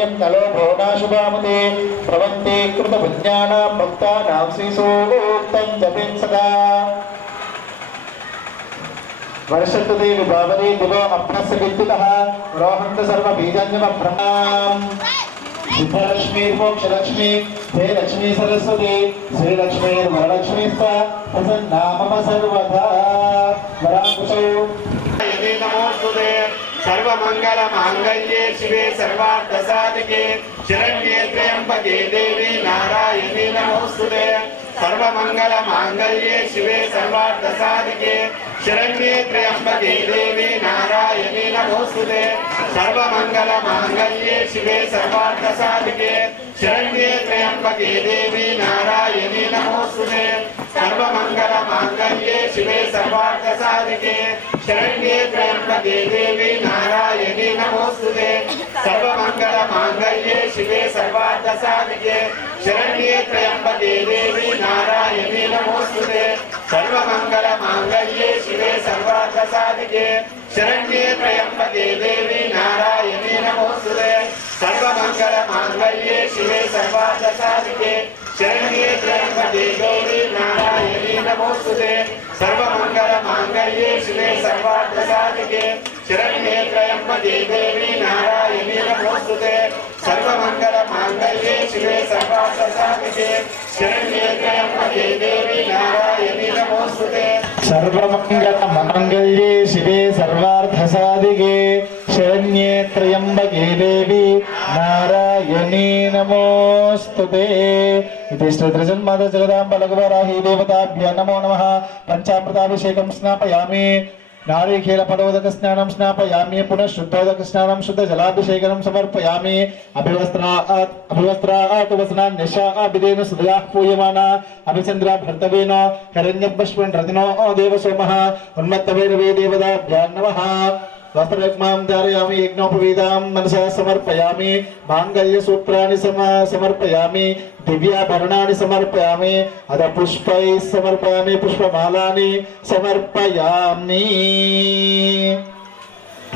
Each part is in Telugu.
दैन्यं नलो भोनाशुभामते भवन्ते कृतपुण्यानां भक्तानां श्रीसूक्तं जपेत् सदा वर्षतुदेवी भावरी दिवो अभ्यस्य विद्युतः रोहन्त सर्वबीजान्यमभ्रमाम् सिद्धलक्ष्मी मोक्षलक्ष्मी हे लक्ष्मी सरस्वती श्रीलक्ष्मी वरलक्ष्मी प्रसन्ना मम सर्वदा वराकुशौ नमोस्तुते सर्वमंगल मांगल्ये शिवे सर्वार्थसाधिके शरण्ये त्र्यंबके देवी नारायणी नमोस्तुते सर्वमंगल मांगल्ये शिवे सर्वार्थसाधिके शरण्ये त्र्यंबके देवी नारायणी नमोस्तुते सर्वमंगल मांगल्ये शिवे सर्वार्थसाधिके शरण्ये त्र्यंबके देवी नारायणी नमोस्तुते सर्वमंगल मांगल्ये शिवे सर्वार्थसाधिके शरण्ये त्र्यंबके देवी नारायणी नमोस्तुते सर्वमंगल मांगल्ये शिवे सर्वार्थसाधिके शरण्ये त्र्यंबके देवी नारायणी नमोस्तुते सर्वमंगल मांगल्ये शिवे सर्वार्थसाधिके शरण्ये त्र्यंबके देवी नारायणी नमोस्तुते सर्वमंगल मांगल्ये शिवे सर्वार्थसाधिके शरण्ये त्र्यंबके देवी नारायणी नमोस्तुते सर्वमंगल मांगल्ये शिवे सर्वार्थसाधिके शरण्ये त्र्यंबके देवी नारायणी नमोस्तुते सर्वमंगल मांगल्ये शिवे सर्वार्थसाधिके शरण्ये त्र्यंबके देवी नारायणी नमोस्तुते सर्वमंगल मांगल्ये शिवे सर्वार्थसाधिके शरण्ये त्र्यंबके देवी नारायणी नमोस्तुते इति श्रीजन्माता जगदांब लघुवराही देवताभ्यः नमो नमः पंचामृताभिषेकं स्नापयामि नारिकेल पडोदक स्नानं स्नापयामि पुनः शुद्धोदक स्नानं शुद्ध जलाभिषेकं समर्पयामि अभिवस्त्रात् वसनान्यशाभिदेन सदयाः पूयमाना अभिचन्द्रा भर्तवेन हिरण्यपुष्पेण रत्नो देवसोमः उन्मत्तवैरवे देवताभ्यः नमः वस्त्ररत्मां धारयामि यज्ञोपवीतां मनसा समर्पयामि मांगल्यसूत्राणि समर्पयामि दिव्याभरणानि समर्पयामि अथ पुष्पैः समर्पयामि पुष्पमालानि समर्पयामि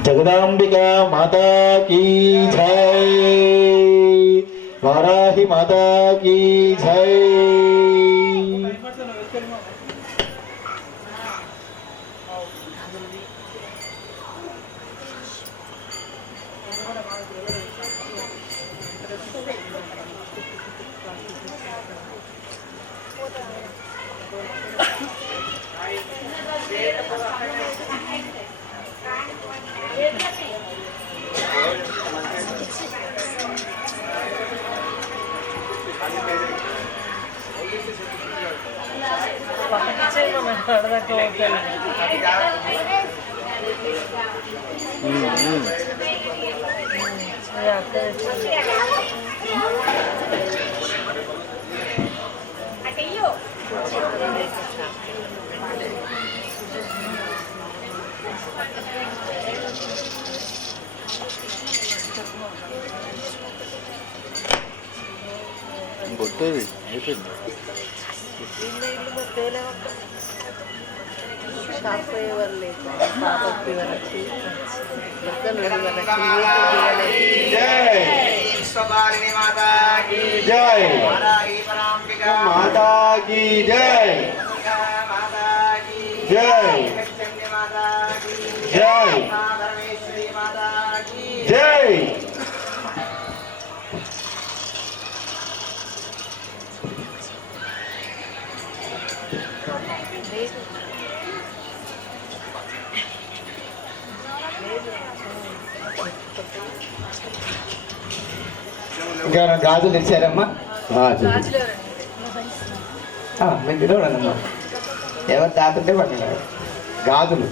जगदांबिका माता की जय वाराही माता की जय माता की जय जय जय जय గాజులు ఇచ్చారమ్మా మీరు తినవడమ్మా ఎవరు దాతుంటే పట్టినారు గాజులు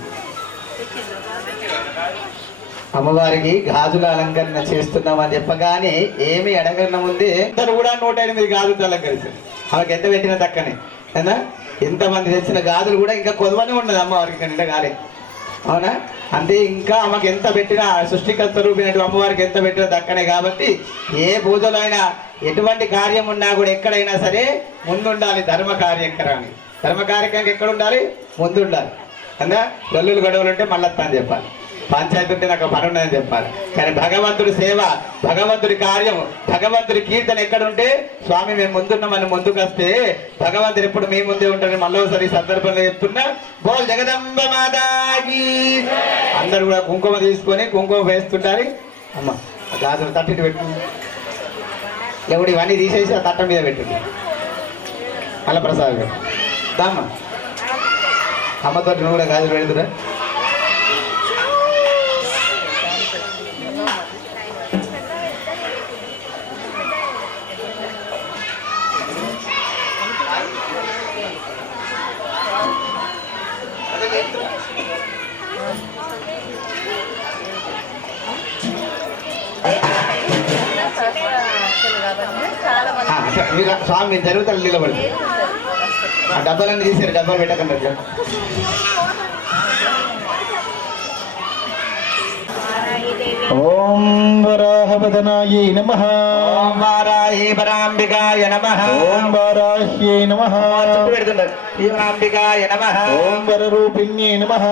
అమ్మవారికి గాజుల అలంకరణ చేస్తున్నామని చెప్పగానే ఏమి అడగన్న ముందే అందరూ కూడా 108 గాజులతో అలంకరిస్తారు ఆమెకి ఎంత పెట్టినా దక్కనే కదా ఎంతమంది తెచ్చిన గాజులు కూడా ఇంకా కొదవనే ఉండదు అమ్మవారికి నిండా కాలే అవునా అంతే ఇంకా ఆమెకు ఎంత పెట్టినా సృష్టికర్త రూపినటువంటి అమ్మవారికి ఎంత పెట్టినా దక్కనే కాబట్టి ఏ పూజలో అయినా ఎటువంటి కార్యం ఉన్నా కూడా ఎక్కడైనా సరే ముందుండాలి ధర్మ కార్యక్రమానికి ధర్మ కార్యక్రమానికి ఎక్కడ ఉండాలి ముందుండాలి కదా గల్లులు గడవలు ఉంటే మళ్ళీ అని చెప్పాలి పంచాయతీ ఉంటే నాకు పని ఉన్నదని చెప్పాలి. కానీ భగవంతుడి సేవ, భగవంతుడి కార్యం, భగవంతుడి కీర్తన ఎక్కడుంటే స్వామి మేము ముందున్నామని ముందుకు వస్తే భగవంతుడు ఎప్పుడు మీ ముందే ఉంటారని మళ్ళీ సందర్భంలో చెప్తున్నా. బోల్ జగదంబ మాతాకి. అందరు కూడా కుంకుమ తీసుకొని కుంకుమ వేస్తుంటారు. అమ్మ గాజులు తట్టిని పెట్టు, లేవుడు ఇవన్నీ తీసేసి ఆ తట్ట మీద పెట్టు. అలా ప్రసాద్ గారు దామ్మ అమ్మతో నువ్వు కూడా గాజులు పెడుతురా. స్వామి మీరు జరుగుతారు నిలబడి ఆ డబ్బాలన్నీ తీసారు. డబ్బాలు పెట్టకండి. ఓం వరాహవదనాయై నమః. ఓం వారాహి పరాంబికాయ నమః. ఓం వారాహ్యై నమః. పెడుతున్నారు. శివాంబికాయ నమః. ఓం వరరూపిణ్యై నమః.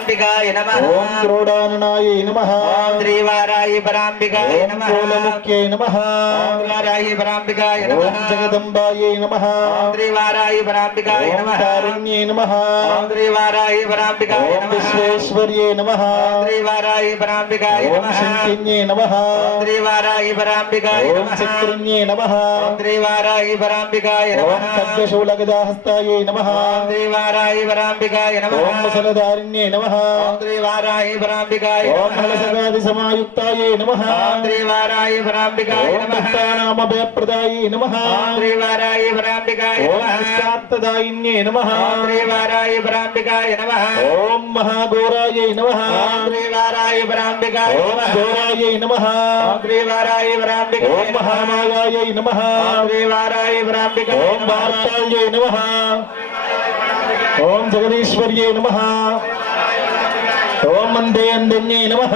అంబికాయ నమః. ఓం క్రోడాననాయై నమః. ఓం శ్రీవారాహి పరాంబికాయ ఓం నమః. మూలముఖ్యై నమః. ఓం వారాహి పరాంబికాయ ఓం నమః. జగదంబాయై నమః. ఓం శ్రీవారాహి పరాంబికాయ ఓం నమః. కారుణ్యై నమః. ఓం శ్రీవారాహి పరాంబికాయ ఓం నమః. విశ్వేశ్వర్యై నమః. ఓం శ్రీవారాహి పరాంబికాయ ఓం నమః. శంకిన్యై నమః. ఓం శ్రీవారాహి పరాంబికాయ ఓం నమః. చక్రిణ్యై నమః. ఓం శ్రీవారాహి పరాంబికాయ ఓం నమః. ఖడ్గశూలగదాహస్తాయై నమః. ఓం శ్రీవారాహి పరాంబికాయ నమః. ఓం ముసలధారిణ్యై నమః. ఓం శ్రీవారాహి పరాంబికాయ ఓం నమః. హలసగాది సమాయుక్తాయై నమః. ఓం శ్రీవారాహి పరాంబికాయ ఓం నమః. భక్తానామభయప్రదాయై నమః. ఓం శ్రీవారాహి పరాంబికాయ ఓం నమః. నిష్కార్తదాయిన్యై నమః. ఓం శ్రీవారాహి పరాంబికాయ నమః. ఓం మహాఘోరాయై నమః. ఓం శ్రీవారాహి పరాంబికాయ ఓం నమః. ఘోరాయై నమః. ఓం శ్రీవారాహి పరాంబికాయ ఓం నమః. మహామాయాయై నమః. ఓం శ్రీవారాహి పరాంబికాయ ఓం నమః. వార్తాళ్యై నమః. ఓం జగదీశ్వర్యై నమః. ఓం మందేయందన్యై నమః.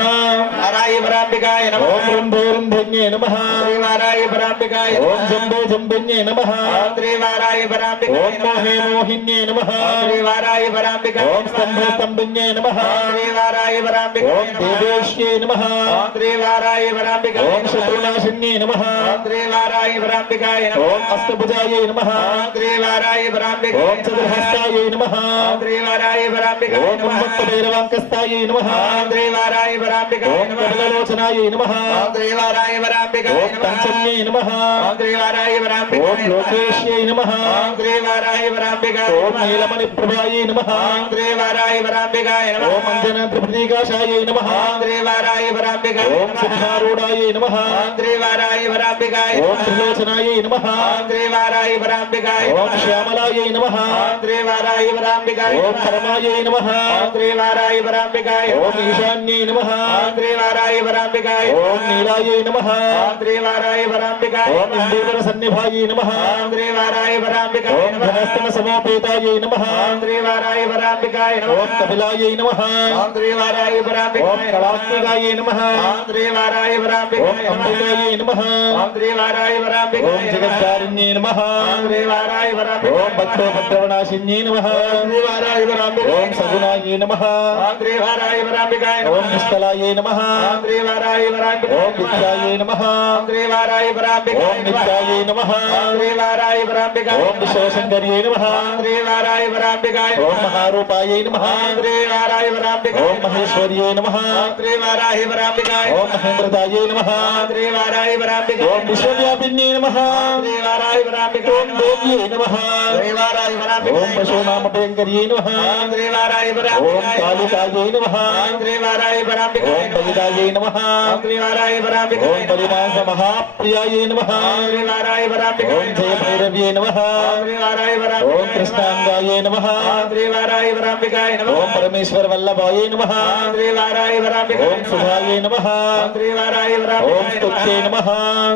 వారాహి పరాంబికాయ నమః. ఓం రుంధేరుంధన్యై నమః. శ్రీవారాహి పరాంబికాయ ఓం నమః. జంబో జంబన్యై నమః. ఓం శ్రీవారాహి పరాంబికాయ ఓం నమః. మోహే మోహిన్యై నమః. ఓం శ్రీవారాహి పరాంబికాయ ఓం నమః. స్తంభే స్తంభిన్యై నమః. ఓం శ్రీవారాహి పరాంబికాయ ఓం నమః. దేవేశ్యై నమః. ఓం శ్రీవారాహి పరాంబికాయ ఓం నమః. శత్రునాశిన్యై నమః. ఓం శ్రీవారాహి పరాంబికాయ నమః. ఓం అష్టభుజాయై నమః. ఓం శ్రీవారాహి పరాంబికాయ ఓం నమః. చతుర్హస్తాయై నమః. ఓం శ్రీవారాహి పరాంబికాయ ఓం నమః. ఉన్మత్తభైరవాంకస్తాయై నమః. ఓం శ్రీవారాహి పరాంబికాయ ఓం నమః. కమలలోచనాయై నమః. ఓం శ్రీవారాహి పరాంబికాయ ఓం నమః. పంచమ్యై నమః. ఓం శ్రీవారాహి ఓం పరాంబికాయ నమః. లోకేశ్యై నమః. ఓం శ్రీవారాహి పరాంబికాయ ఓం నమః. నీలమణి ప్రభాయై నమః. ఓం శ్రీవారాహి పరాంబికాయ నమః. ఓం అంజనాద్రిప్రతీకాశాయై నమః. ఓం శ్రీవారాహి పరాంబికాయ ఓం నమః. సిద్ధారూఢాయై నమః. ఓం శ్రీవారాహి పరాంబికాయ ఓం నమః. త్రిలోచనాయై నమః. ఓం శ్రీవారాహి పరాంబికాయ ఓం నమః. శ్యామలాయై నమః. ఓం శ్రీవారాహి పరాంబికాయ ఓం నమః. పరమాయై నమః. ఓం శ్రీవారాహి పరాంబికాయ ఓం నమః. ఈశాన్యై నమః. ఓం శ్రీవారాహి పరాంబికాయ ఓం నమః. నీలాయై నమః. ఓం శ్రీవారాహి పరాంబికాయ ఓం నమః. ఇందూర సన్నిభాయై నమః. ఓం శ్రీవారాహి పరాంబికాయ ఓం నమః. ధనస్తన సమోపేతాయై నమః. ఓం శ్రీవారాహి పరాంబికాయ నమః. ఓం కపిలాయై నమః. ఓం శ్రీవారాహి ఓం పరాంబికాయ నమః. కళాత్మికాయై నమః. ఓం శ్రీవారాహి ఓం పరాంబికాయ నమః. అంబికాయై నమః. ఓం శ్రీవారాహి ఓం పరాంబికాయ నమః. జగద్ధారిణ్యై నమః. ఓం శ్రీవారాహి పరాంబికాయ ఓం భక్తోపద్రవనాశిన్యై నమః. ఓం శ్రీవారాహి పరాంబికాయ ఓం సగుణాయై నమః. ఓం శ్రీవారాహి పరాంబికాయ ఓం నమః. నిష్కలాయై నమః. ఓం శ్రీవారాహి పరాంబికాయ ఓం నమః. విద్యాయై నమః. ఓం శ్రీవారాహి పరాంబికాయ ఓం నమః. నిత్యాయై నమః. ఓం శ్రీవారాహి పరాంబికాయ ఓం నమః. విశ్వశంకర్యై నమః. ఓం శ్రీవారాహి పరాంబికాయ ఓం నమః. మహారూపాయై నమః. ఓం శ్రీవారాహి పరాంబికాయ ఓం నమః. మహేశ్వర్యై నమః. ఓం శ్రీవారాహి పరాంబికాయ ఓం నమః. మహేంద్రదాయై నమః. ఓం శ్రీవారాహి పరాంబికాయ ఓం నమః. విశ్వవ్యాపిన్యై నమః. ఓం శ్రీవారాహి పరాంబికాయ ఓం నమః. దేవ్యై నమః. శ్రీవారాహి పరాంబికాయ ఓం నమః. పశూనామభయంకర్యై నమః. ఓం శ్రీవారాహి ఓం పరాంబికాయ నమః. కాళికాయై నమః. ఓం శ్రీవారాహి పరాంబికాయ ఓం నమః. బలిదాయై నమః. ఓం శ్రీవారాహి పరాంబికాయ ఓం నమః. బలిమాంస మహాప్రియాయై నమః. ఓం శ్రీవారాహి పరాంబికాయ ఓం జయ భైరవ్యై నమః. ఓం శ్రీవారాహి ఓం పరాంబికాయ నమః. కృష్ణాంగాయై నమః. ఓం శ్రీవారాహి పరాంబికాయ నమః. ఓం పరమేశ్వర వల్లభాయై నమః. ఓం శ్రీవారాహి పరాంబికాయ ఓం నమః. శుభాయై నమః. ఓం శ్రీవారాహి ఓం పరాంబికాయ స్తుత్యై నమః. నమః.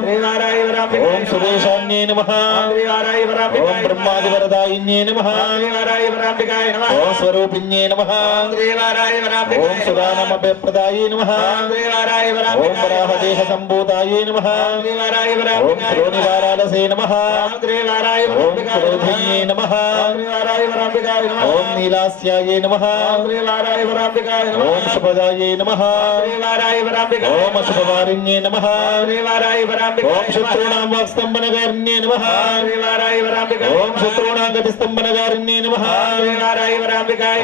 శ్రీవారాహి పరాంబికాయ ఓం నమః. సురేశాన్యై నమః. ఓం శ్రీవారాహి ఓం పరాంబికాయ నమః. బ్రహ్మాదివరదాయిన్యై నమః. ఓం శ్రీవారాహి పరాంబికాయ నమః. ఓం స్వరూపిణ్యై నమః. ఓం శ్రీవారాహి పరాంబికాయ ఓం సుదానమభయప్రదాయే నమః ఓం వరాహదేహ సంభూతాయే నమః ఓం శ్రోనివారాలసే నమః ఓం క్రోధిన్యే నమః ఓం నీలాస్యాయే నమః ఓం శుభదాయే నమః ఓం అశుభవారిణ్యే నమః ఓం శత్రుణాం వాక్స్తంభనకారిణ్యే నమః ఓం శత్రుణాం గతిస్తంభనకారిణ్యే నమః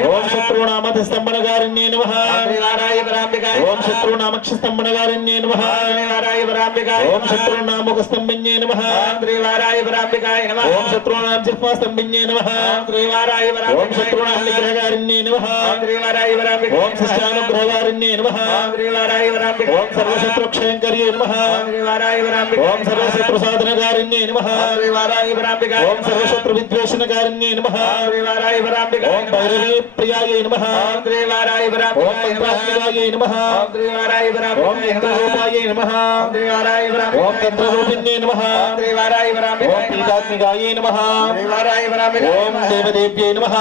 ఓం శత్రుణామతిస్తంభనకారిణ్యే నమః ఓం శత్రుణామక్షస్తంభనకారిణ్యే నమః ఓం శత్రుణాముఖస్తంభిన్యే నమః ఓం శత్రుణాం జిహ్వాస్తంభిన్యే నమః ఓం శత్రుణాం నిగ్రహకారిణ్యే నమః ఓం శిష్టానుగ్రహకారిణ్యే నమః ఓం సర్వశత్రుక్షయంకర్యే నమః ఓం సర్వశత్రుసాధనకారిణ్యే నమః ఓం సర్వశత్రువిద్వేషణకారిణ్యే నమః ఓం భైరవీ ప్రియాయే నమః ఓం మంత్రాత్మికాయే నమః ఓం ఇంద్రరూపాయే నమః ఓం తంత్రరూపిణ్యే నమః ఓం పీఠాత్మికాయే నమః ఓం దేవదేవ్యై నమః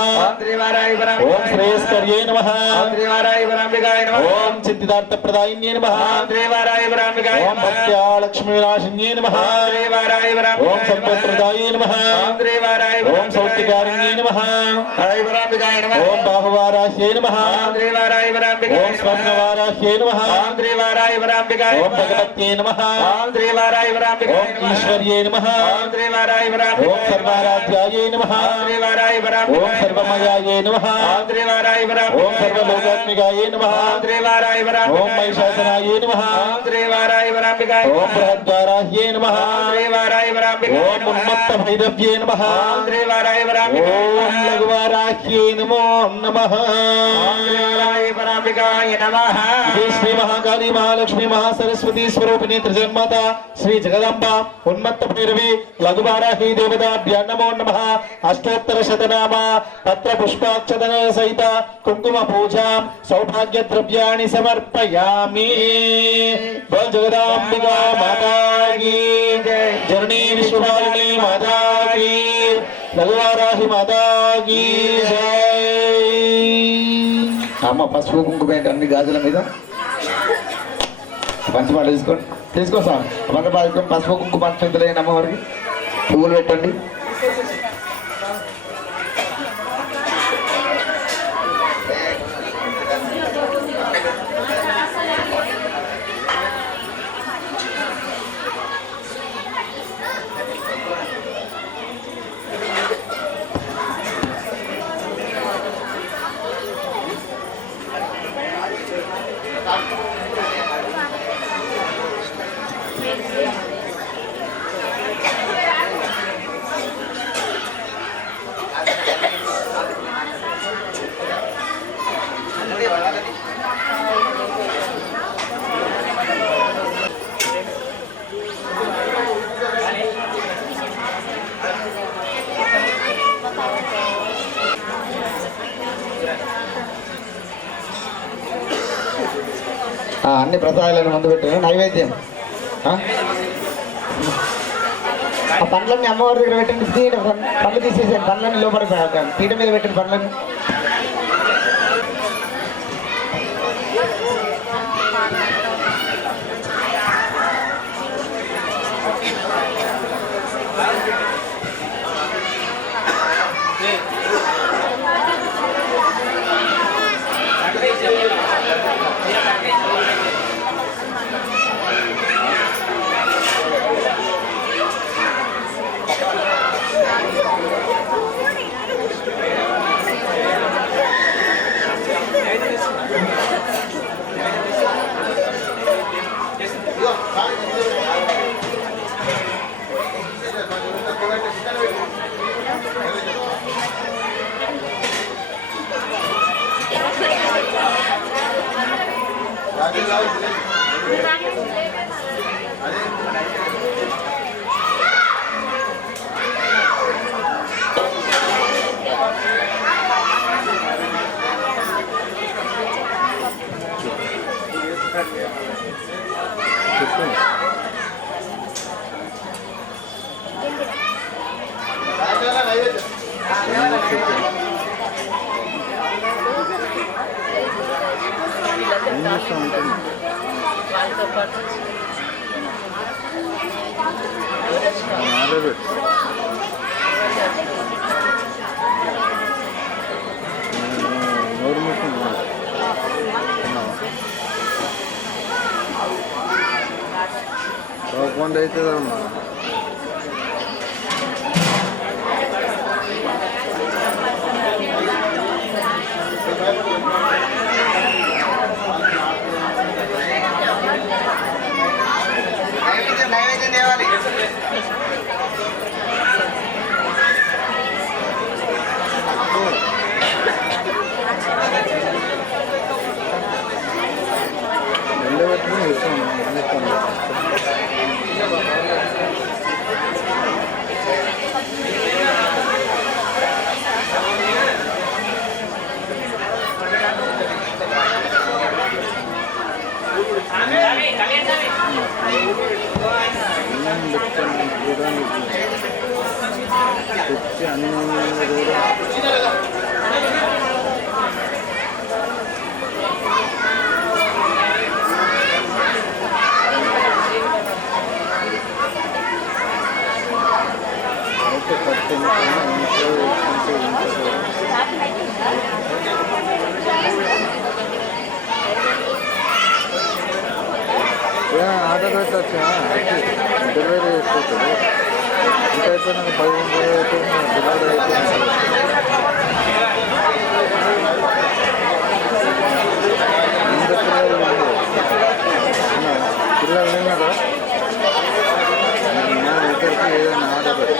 ఓం శ్రేయస్కర్యే నమః ఓం చింతితార్థప్రదాయిన్యే నమః ఓం భక్త్యా లక్ష్మీనాశిన్యే నమః ఓం సంపత్ప్రదాయే నమః ఓం సౌఖ్యకారిణ్యే నమః ఓం బాహువారాహ్యే నమః ఓం స్వర్ణవారాహ్యే నమః ఓం భగవత్యే నమః ఓం ఈశ్వర్యే నమః ఓం సర్వారాధ్యాయే నమః ఓం సర్వమయాయే నమః ఓం సర్వలోకాత్మికాయే నమః ఓం మహిషాసనాయే నమః ఓం బృహద్వారాహ్యే నమః ఓం ఉన్మత్త భైరవ్యే నమః ఓం లఘువారాహ్యే నమో నమః శ్రీ మహాకాళీ మహాలక్ష్మి మహాసరస్వతి స్వరూపిణి త్రిజన్మాత శ్రీ జగదంబ ఉన్మత్త భైరవి లఘువారాహి దేవతాభ్యో నమో నమః అష్టోత్తర శతనామ పత్ర పుష్పాక్షతన సహిత కుంకుమ పూజాం సౌభాగ్య ద్రవ్యాణి సమర్పయామి బోల్ జగదాంబికా మాతా కీ జననీ విశ్వవారిణి మాతా కీ లఘువారాహి మాతా కీ జై. అమ్మ పసుపు కుంకుమ ఏంటి అన్ని గాజుల మీద పంచపాటు తీసుకోండి తీసుకో సార్ పంచపాటు పసుపు కుంకుమ చేతులైన అమ్మవారికి పువ్వులు పెట్టండి. అన్ని ప్రసాదాలను ముందు పెట్టాను నైవేద్యం ఆ పండ్లన్నీ అమ్మవారి దగ్గర పెట్టండి. పండ్లు తీసేసాను పండ్లన్నీ లోపల పీట మీద పెట్టండి పండ్లన్నీ. కొండ అవుతుందమ్మా. నైవేద్యం తేవాలి. ఎండబెట్టుకుని ఇస్తాను. తెచ్చి అన్ని అయితే కట్టిన ఆర్డర్ పెట్టచ్చా డెలివరీ అయిపోతుంది. ఇంకా అయిపోయినాక 15 రోజులు అయిపోయినా డెలివరీ అయిపోయింది. పిల్లలు విన్నారా? నా ఇద్దరికి ఏదైనా ఆర్డర్ పెట్టి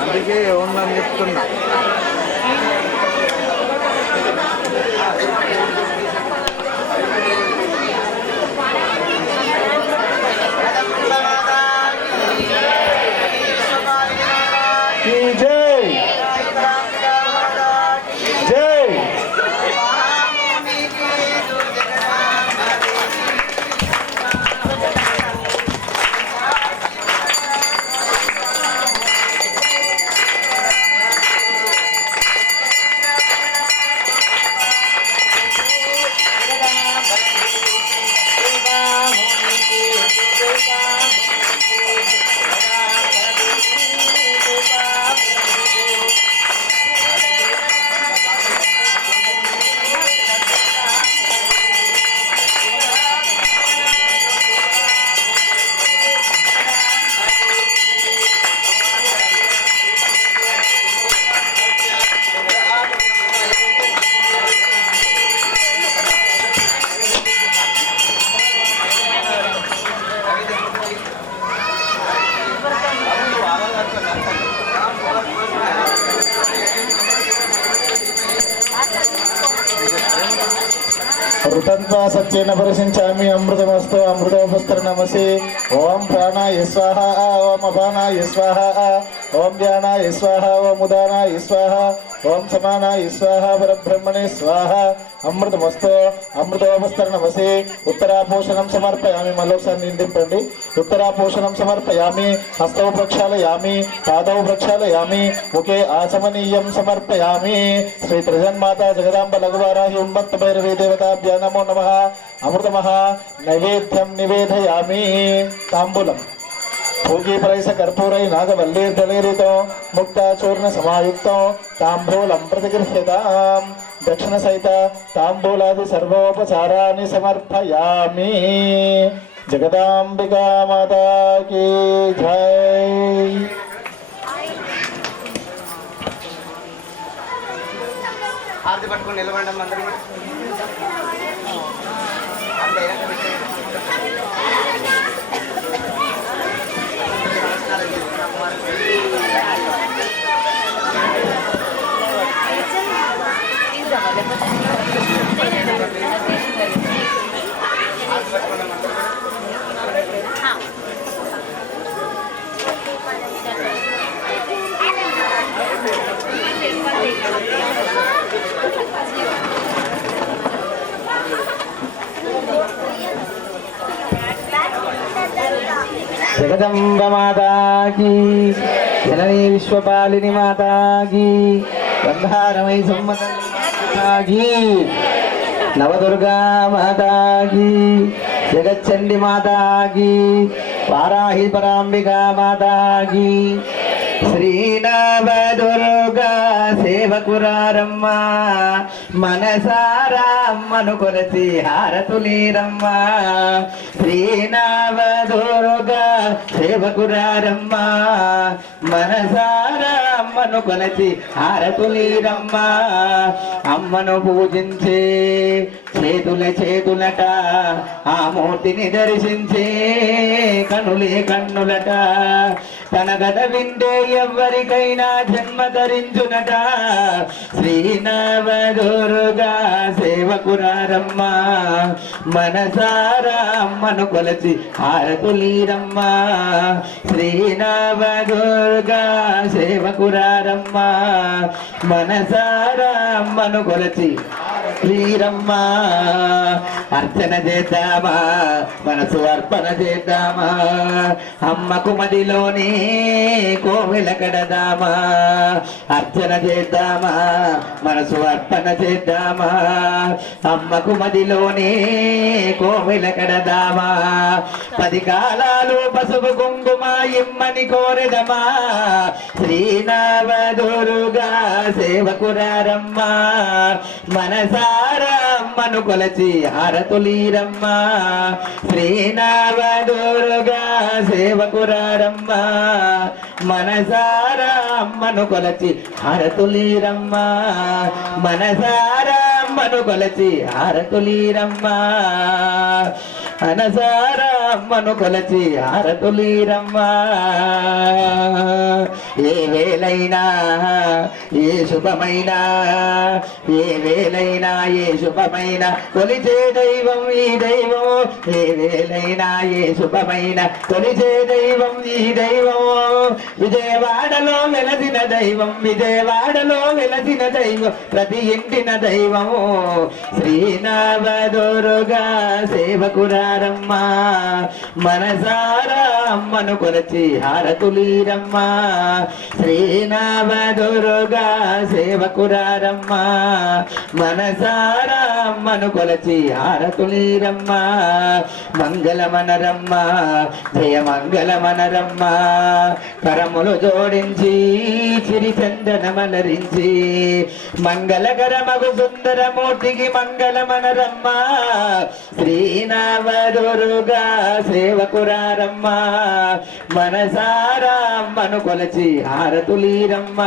అందుకే ఉందని చెప్తున్నా. జై జై ఋతంత్వా సత్యేన పరిశించామి అమృతమస్తు అమృతోపస్త్ర నమసి. ఓం ప్రాణాయ స్వాహ ఓం అపానాయ స్వాహ ఓం ధ్యానాయ స్వాహ ఓం ఉదానాయ స్వాహ ఓం సమానాయ స్వాహ పరబ్రహ్మణే స్వాహ. అమృతమస్తు అమృతోపస్త్ర నమసి. ఉత్తరాపోషణం సమర్పయామి. మళ్ళీ ఒకసారి నిందింపండి. ఉత్తరాపోషణం సమర్పయామి. హస్తౌ ప్రక్షాళయామి పాదౌ ప్రక్షాళయామి ముఖే ఆచమనీయం సమర్పయామి. శ్రీ త్రిజన్మాత జగదాంబ లఘువారాహి ఉన్మత్త భైరవీ దేవతాభ్యా నమో నమః. అమృతమః నైవేద్యం నివేదయామి. తాంబూలం భోగీఫలైస కర్పూరై నాగవల్లీర్దళైరితో ముక్తాచూర్ణ సమాయుక్తం తాంబూలం ప్రతిగృహ్యతాం. దక్షిణ సహిత తాంబూలాది సర్వోపచారాన్ని సమర్పయామి. జగదాంబికా మాతా కీ జై. హారతి పట్టుకొని నిలబడి అందరూ జగదంబ మాతాకి, జననీ విశ్వపాలిని మాతాకి, బంగారమై సమ్మతాకి, నవదుర్గా మాతాకి, జగచ్చండి మాతాకి, వారాహి పరాంబికా మాతాకి. శ్రీనవదుర్గా సేవకురారమ్మ, మనసారమ్మను కొలసి హారతులీరమ్మ. శ్రీనవదుర్గా సేవకురారమ్మ, మనసారమ్మను కొలసి హారతులీరమ్మ. అమ్మను పూజించే చేతులట, ఆ మూర్తిని దర్శించే కనులే కన్నులట. తన గద వింటే ఎవ్వరికైనా జన్మ ధరించునట. శ్రీనవదుర్గా సేవకురారమ్మ, మనసారా అమ్మను కొలచి హారతులీరమ్మ. శ్రీనవదుర్గా సేవకురారమ్మ, మనసారా అమ్మను కొలచి శ్రీరమ్మ. అర్చన చేద్దామా, మనసు అర్పణ చేద్దామా, అమ్మకు మదిలోని కోవెల కడదామా. అర్చన చేద్దామా, మనసు అర్పణ చేద్దామా, అమ్మకు మదిలోని కోవెల కడదామా. 10 కాలాలు పసుపు కుంకుమ ఇమ్మని కోరెదమా. శ్రీనవదుర్గా సేవకురారమ్మ, మనసారా అమ్మను కొలచి హారతులీరమ్మ. శ్రీనవదుర్గా సేవకురారమ్మ, మనసారా అమ్మను కొలచి హారతులీరమ్మ. మనసారా అమ్మను కొలచి హారతులీరమ్మ. మనసారా అమ్మను కొలచి హారతులీరమ్మ. ఏ వేళైనా ఏ శుభమైనా, ఏ వేళైనా ఏ శుభమైన కొలిచే దైవం ఈ దైవం. ఏ వేళైనా ఏ శుభమైన కొలిచే దైవం ఈ దైవం. విజయవాడలో వెలసిన దైవం, విజయవాడలో వెలసిన దైవం, ప్రతి ఇంటిన దైవము. శ్రీనవదుర్గా సేవకురారమ్మ, మనసారా అమ్మను కొలచి హారతులీరమ్మ. శ్రీనవదుర్గా సేవకురారమ్మ, మనసారా అమ్మను కొలచి హారతులీరమ్మ. మంగళమనరమ్మ, జయ మంగళమనరమ్మ, కరములు జోడించి చిరి చందనమలరించి, మంగళకరమగు సుందరమూర్తికి మంగళమనరమ్మ. శ్రీనవదుర్గా సేవకురారమ్మ, మనసారా అమ్మను కొలచి హారతులీరమ్మ.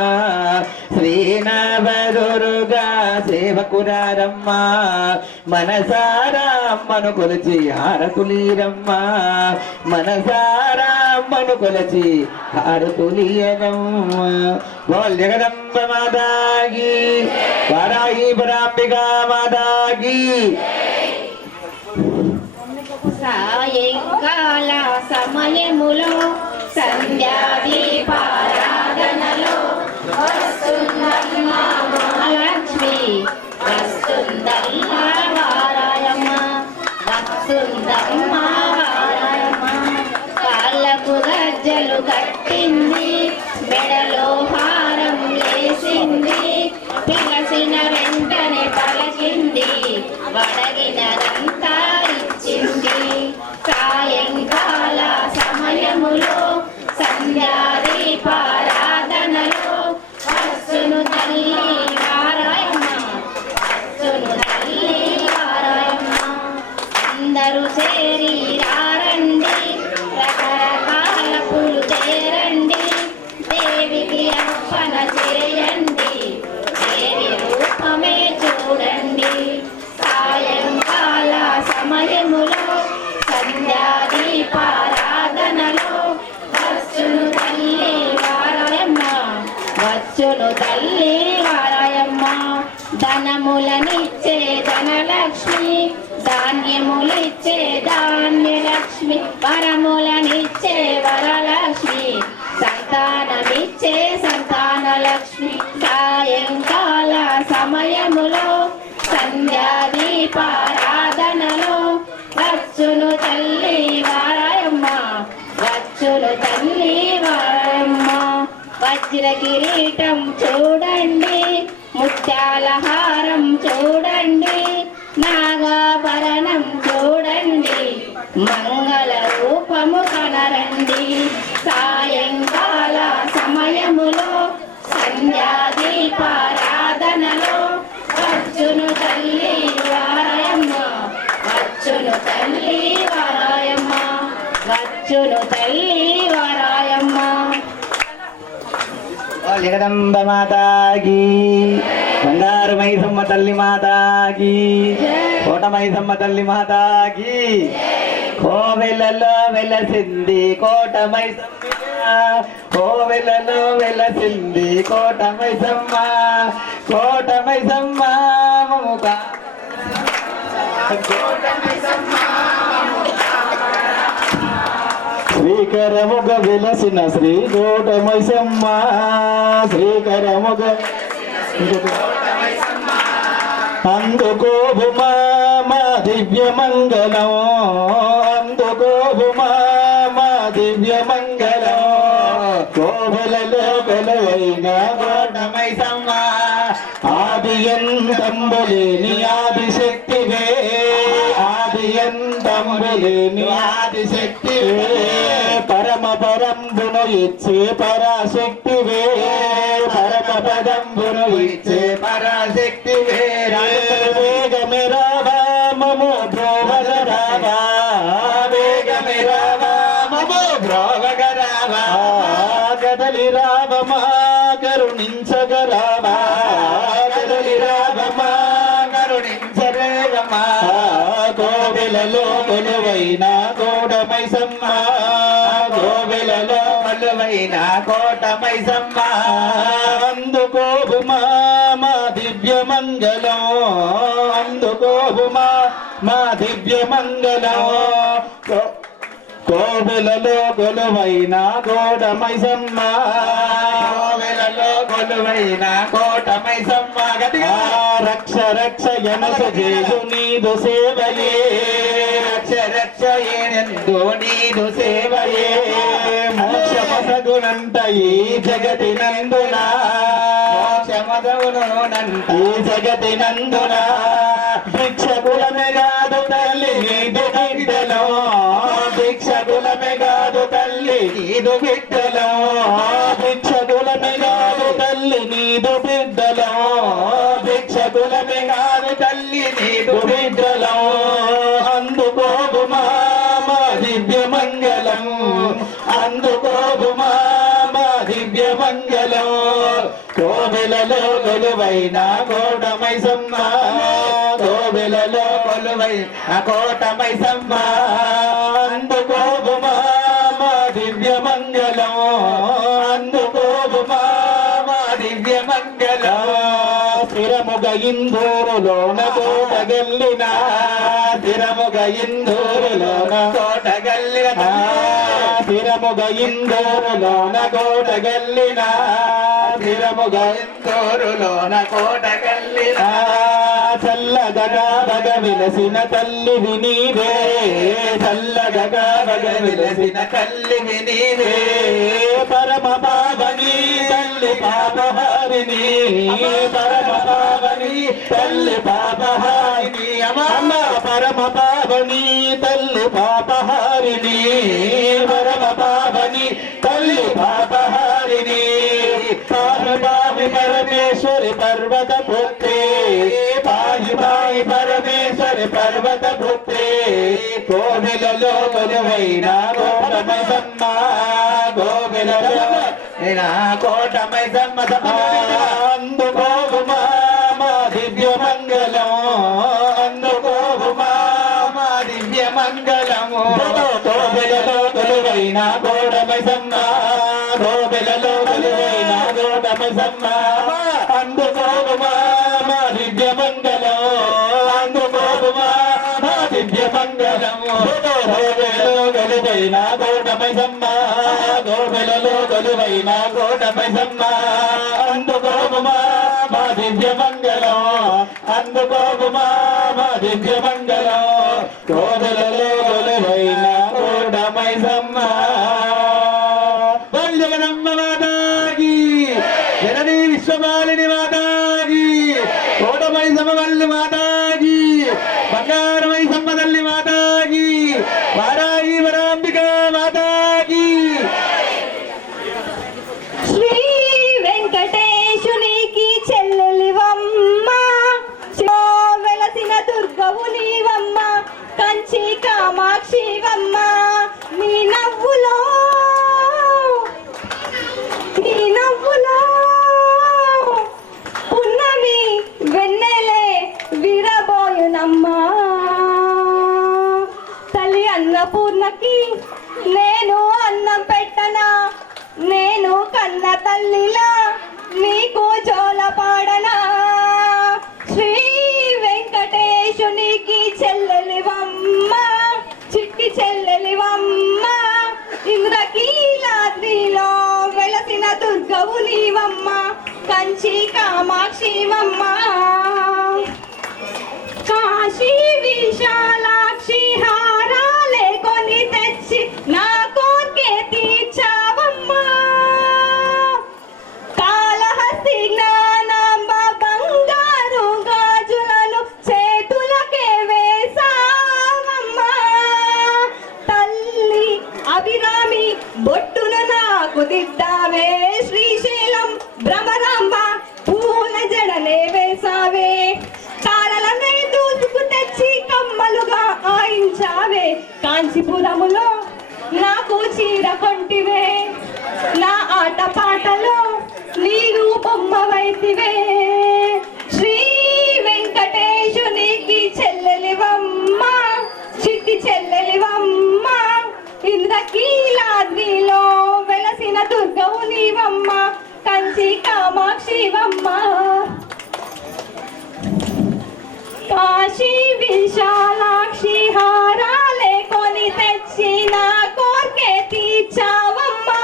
శ్రీనవదుర్గా సేవకురారమ్మ, మనసారా అమ్మను కొలచి హారతులీరమ్మ. మనసారా అమ్మను కొలచి హారతులీయనమ్మ. బోల్ జగదంబ మాతాకి, వారాహి పరాంబికా మాతాకి. సాయంకాల సమయములో సంధ్యాదీపారాధనలో వస్తుందమ్మా మహాలక్ష్మి, వస్తుందమ్మా వారాయమ్మ, వస్తుందమ్మా వారాయమ్మ. కాళ్ళకు గజ్జలు కట్టింది, మెడలో హారం వేసింది, పిలసిన వెంటనే పలకింది, వడగినదంతా ఇచ్చింది. సాయంకాల సమయములో సంధ్యాదీపారాధనలో వస్తును తల్లి వారాయమ్మ, వస్తును తల్లి వారాయమ్మ. అందరూ చేరి రారండి, రకరకాల పూలు తేరండి, దేవికి అర్పణ చేయండి, దేవి రూపమే చూడండి. సాయంకాల సమయములో సంధ్యాదీపారాధనలో వచ్చును తల్లి వారాయమ్మ, వచ్చును తల్లి వారాయమ్మ. ధనములనిచ్చే ధనలక్ష్మి, ధాన్యములిచ్చే ధాన్యలక్ష్మి, వరములనిచ్చే వరలక్ష్మి, సంతానమిచ్చే సంతానలక్ష్మి. సాయంకాల సమయములో సంధ్యాదీపారాధనలో వచ్చును తల్లి వారాయమ్మ, వచ్చును వజ్ర కిరీటం చూడండి, ముత్యాల హారం చూడండి, నాగాభరణం చూడండి, మంగళ రూపము కనరండి. సాయంకాల సమయములో సంధ్యాదీపారాధనలో వచ్చును తల్లి వారాయమ్మ, వచ్చును తల్లి వారాయమ్మ, వచ్చును తల్లి వారాయమ్మ. జగదంబ మాతాకి, బంగారు మైసమ్మ తల్లి మాతాకి, కోట మైసమ్మ తల్లి మాతాకి. కోవెలలో వెలసింది కోట మైసమ్మ, కోవెలలో వెలసింది కోట మైసమ్మ, కోట మైసమ్మ మముక శ్రీకరముగ విలసిన శ్రీ కోట మైసమ్మ, శ్రీకరముగ అందుకోబుమా మా దివ్య మంగళం, అందుకోబుమా మా దివ్య మంగళం. కోవెలలో కొలువైన కోట మైసమ్మ, ఆదియంతంబులేని ఆదిశక్తివే, ఆదియంతంబులేని ఆదిశక్తివే. పరమ పరంబును ఇచ్చే పరాశక్తివే, పరమ పదంబును ఇచ్చే పరాశక్తివే. వేగమే రావా మమో బ్రోవగ రావా, వేగమే రావా మమో బ్రోవగ రావా. కదలి రావమా కరుణించగ రావా, కదలి రావమా కరుణించరేవమా. కోవెలలో కొలువైన కోట మైసమ్మ, కోవెలలో కొలువైన కోట మైసమ్మ. అందుకోబుమా మా దివ్య మంగళం, అందుకోబుమా మా దివ్య మంగళం. కోవెలలో కొలువైన కోట మైసమ్మ, కోవెలలో కొలువైన కోట మైసమ్మ. గట్టిగా రక్ష రక్ష యనస జేజు నీదు సేవయే, రక్ష రక్ష ఏనెందు నీదు సేవయే. మోక్షమసగునంత ఈ జగతి నందున, మోక్షమసగునంత ఈ జగతి నందున. భిక్షకులమే కాదు తల్లి నీదు బిడ్డలో, భిక్షకులమే కాదు తల్లి నీదు బిడ్డలో, భిక్షకులమే కాదు తల్లి నీదు బిడ్డలో, భిక్షకులమే కాదు తల్లి నీదు బిడ్డలో. అందుకోబుమా మా దివ్య మంగళం, అందుకోబుమా మా దివ్య మంగళం. కోవెలలో కొలువైన కోట మైసమ్మ, కోవెలలో కొలువైన కోట మైసమ్మ. అందుకోబుమా మా దివ్య మంగళం, అందుకోబుమా మా దివ్య మంగళం. స్థిరముగ ఇందూరులోన కోటగల్లిన, స్థిరముగ ఇందూరులోన కోటగల్లిన, స్థిరముగ ఇందూరులోన కోటగల్లిన, స్థిరముగ ఇందూరులోన కోటగల్లిన. చల్లగగా బగ విలసిన తల్లి వినీవే, చల్లగగా బగ విలసిన తల్లి వినీవే. పరమ పావని తల్లి పాపహారిణి, పరమ పావని తల్లి పాపహారిణి. అమ్మ పరమ పావని తల్లి పాపహారిణి, పరమ పావని తల్లి పాపహారిణి. పాహి పాహి పరమేశ్వరి పర్వత పుత్రే, పాహి పాహి పరమేశ్వరి పర్వత పుత్రే. కోవెలలో కొలువైన కోట మైసమ్మ, కోవెలలో కోట మైసమ్మ. అందుకోబుమా మా దివ్య మంగళం, అందుకోబుమా మా దివ్య మంగళము. కోవెలలో కొలువైన కోట మైసమ్మ, కోవెలలో కొలువైన కోట మైసమ్మ. అందుకోబుమా మా దివ్య మంగళం, అందుకోబుమా మా దివ్య మంగళము. కోవెలలో కొలువైన కోట మైసమ్మ, కోవెలలో కొలువైన కోట మైసమ్మ. అందుకోబుమా మా దివ్య మంగళం, అందుకోబుమా మా దివ్య మంగళం. కోవెలలో కొలువైన కోట మైసమ్మ. జగదమ్మ మాతాకి. కంచి కామాక్షివమ్మ నీ నవ్వులో పున్నమి వెన్నెలే విరబోయునమ్మా తల్లి అన్నపూర్ణకి నేను అన్నం పెట్టనా నేను కన్న తల్లిలా నీకు జోలపాడనా శ్రీ వెంకటేశునికి చెల్లెలివమ్మ చిట్టి చెల్లెలివమ్మ ఇంద్రకీలాద్రిలో వెలసిన దుర్గవు నీవమ్మ కంచి కామాక్షివమ్మ కాశీ విశాలాక్షి హారాలే కొని తెచ్చి నా కోర్కె తీర్చావమ్మా కాళహస్తి జ్ఞానాంబ బంగారు గాజులను చేతులకే వేసావమ్మా తల్లి అభిరామి బొట్టును నాకు దిద్దావే శ్రీశైలం భ్రమరాంబ పూల జడనే వేసావే తారలనే దూసుకు తెచ్చి కమ్మలుగా ఆయించావే కాంచీపురములో నాకు చీర కొంటివే నా ఆట పాటలో నీ రూపమ్మవైతివే శ్రీ వెంకటేశునికి చెల్లెలివమ్మ చిట్టి చెల్లెలివమ్మ ఇంద్రకీలాద్రిలో వెలసిన దుర్గవు నీవమ్మ కంచి కామాక్షివమ్మ కాశీ విశాలాక్షి హారాలే కొని తెచ్చి నా కోర్కె తీర్చావమ్మా